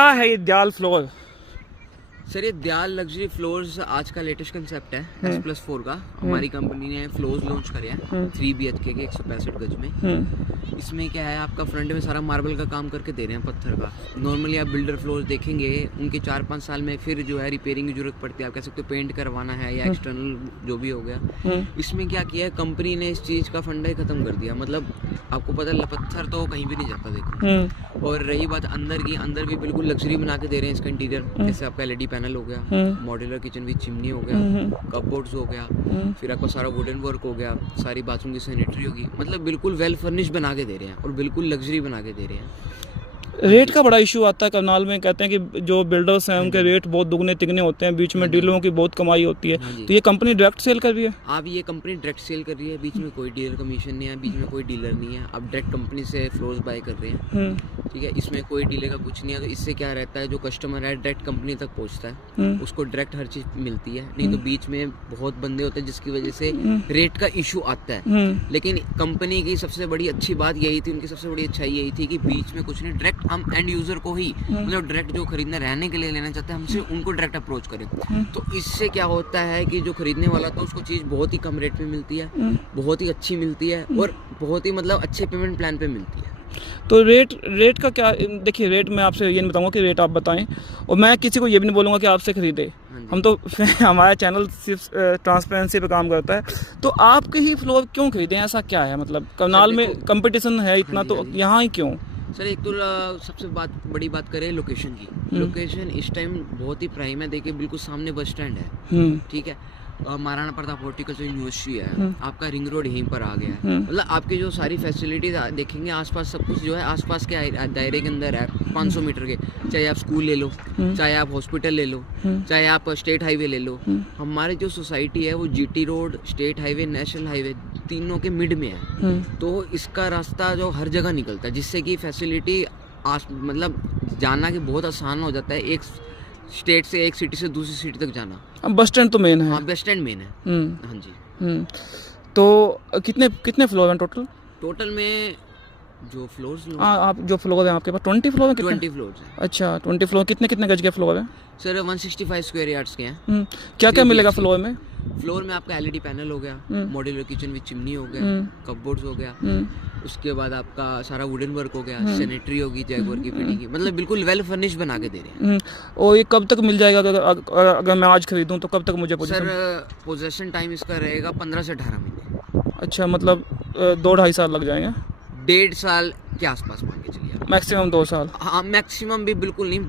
क्या है ये दयाल फ्लोर? सर ये दयाल लग्जरी फ्लोर्स आज का लेटेस्ट कंसेप्ट है S+4 का। हमारी कंपनी ने फ्लोर्स लॉन्च करे हैं 3 BHK के 165 गज में। इसमें क्या है, आपका फ्रंट में सारा मार्बल का काम करके दे रहे हैं, पत्थर का। नॉर्मली आप बिल्डर फ्लोर्स देखेंगे, उनके 4-5 साल में फिर जो है रिपेयरिंग की जरूरत पड़ती है। आप कह सकते हो पेंट करवाना है या एक्सटर्नल जो भी हो गया। इसमें क्या किया है कंपनी ने, इस चीज़ का फंडा ही खत्म कर दिया। मतलब आपको पता है पत्थर तो कहीं भी नहीं जाता, देखो। और रही बात अंदर की, अंदर भी बिल्कुल लग्जरी बना के दे रहे हैं इसका इंटीरियर। जैसे आपका LED पैनल हो गया, मॉड्यूलर किचन विद चिमनी हो गया, कपबोर्ड्स हो गया, फिर आपका सारा वुडन वर्क हो गया, सारी बाथरूम की सैनिटरी होगी। मतलब बिल्कुल वेल फर्निश बना के दे रहे हैं और बिल्कुल लग्जरी बना के दे रहे हैं। रेट का बड़ा इशू आता है करनाल में। कहते हैं कि जो बिल्डर्स हैं उनके रेट बहुत दुगने तिगने होते हैं, बीच में डीलरों की बहुत कमाई होती है। तो ये कंपनी डायरेक्ट सेल कर रही है? आप ये कंपनी डायरेक्ट सेल कर रही है, बीच में कोई डीलर कमीशन नहीं है, बीच में कोई डीलर नहीं है। आप डायरेक्ट कंपनी से फ्लोर्स बाय कर रहे हैं, ठीक है। इसमें कोई डीलर का कुछ नहीं है। तो इससे क्या रहता है, जो कस्टमर है डायरेक्ट कंपनी तक पहुंचता है, उसको डायरेक्ट हर चीज़ मिलती है। नहीं तो बीच में बहुत बंदे होते हैं जिसकी वजह से रेट का इशू आता है। लेकिन कंपनी की सबसे बड़ी अच्छी बात यही थी, उनकी सबसे बड़ी अच्छाई यही थी कि बीच में कुछ नहीं, डायरेक्ट हम एंड यूजर को ही, मतलब डायरेक्ट जो खरीदने रहने के लिए लेना चाहते हैं हमसे, उनको डायरेक्ट अप्रोच करें। तो इससे क्या होता है कि जो खरीदने वाला था उसको चीज़ बहुत ही कम रेट में मिलती है, बहुत ही अच्छी मिलती है और बहुत ही मतलब अच्छे पेमेंट प्लान पे मिलती है। तो रेट का क्या? देखिए रेट मैं आपसे ये नहीं बताऊंगा कि रेट आप बताएं, और मैं किसी को ये भी नहीं बोलूँगा कि आपसे खरीदे। हम तो हमारा चैनल सिर्फ ट्रांसपेरेंसी पे काम करता है। तो आपके ही फ्लोर क्यों खरीदें? ऐसा क्या है? मतलब करनाल में कंपटीशन है इतना, तो यहाँ ही क्यों? सर एक तो सबसे बड़ी बात करें लोकेशन की। लोकेशन इस टाइम बहुत ही प्राइम है। देखिए बिल्कुल सामने बस स्टैंड है, ठीक है। महाराणा प्रताप हॉर्टिकल्चर यूनिवर्सिटी है, आपका रिंग रोड यहीं पर आ गया है। मतलब आपके जो सारी फैसिलिटीज देखेंगे आसपास, सब कुछ जो है आसपास के दायरे के अंदर है, 500 मीटर के। चाहे आप स्कूल ले लो, चाहे आप हॉस्पिटल ले लो, चाहे आप स्टेट हाईवे ले लो। हमारी जो सोसाइटी है वो GT road, state highway, national highway, तीनों के मिड में है। तो इसका रास्ता जो हर जगह निकलता है, जिससे कि फैसिलिटी मतलब जाना कि बहुत आसान हो जाता है, एक स्टेट से, एक सिटी से दूसरी सिटी तक जाना। अब बस स्टैंड तो मेन है। हाँ बस स्टैंड मेन है। हाँ जी। तो कितने फ्लोर हैं टोटल? टोटल में जो फ्लोर्स, आप जो फ्लोर है आपके पास 20 फ्लोर है? 20 फ्लोर्स हैं। अच्छा 20 फ्लोर। कितने गज के फ्लोर है? सर 165 स्क्वायर यार्ड्स के हैं। क्या क्या मिलेगा फ्लोर में? फ्लोर में आपका LED पैनल हो गया, मॉड्यूलर किचन विद चिमनी हो गया, कपबोर्ड्स हो गया, उसके बाद आपका सारा वुडन वर्क हो गया, सैनिटरी होगी, जैगुआर की फिटिंग की। मतलब बिल्कुल वेल फर्निश बना के दे रहे हैं। और ये कब तक मिल जाएगा? अगर मैं आज खरीदूं तो कब तक मुझे पोजीशन? सर पोजेशन टाइम इसका रहेगा 15 से 18 महीने। अच्छा, मतलब 2-2.5 साल लग जाएंगे? 1.5 साल के आसपास मान के चलिए, मैक्सिमम 2 साल। हाँ मैक्सिमम भी बिल्कुल नहीं।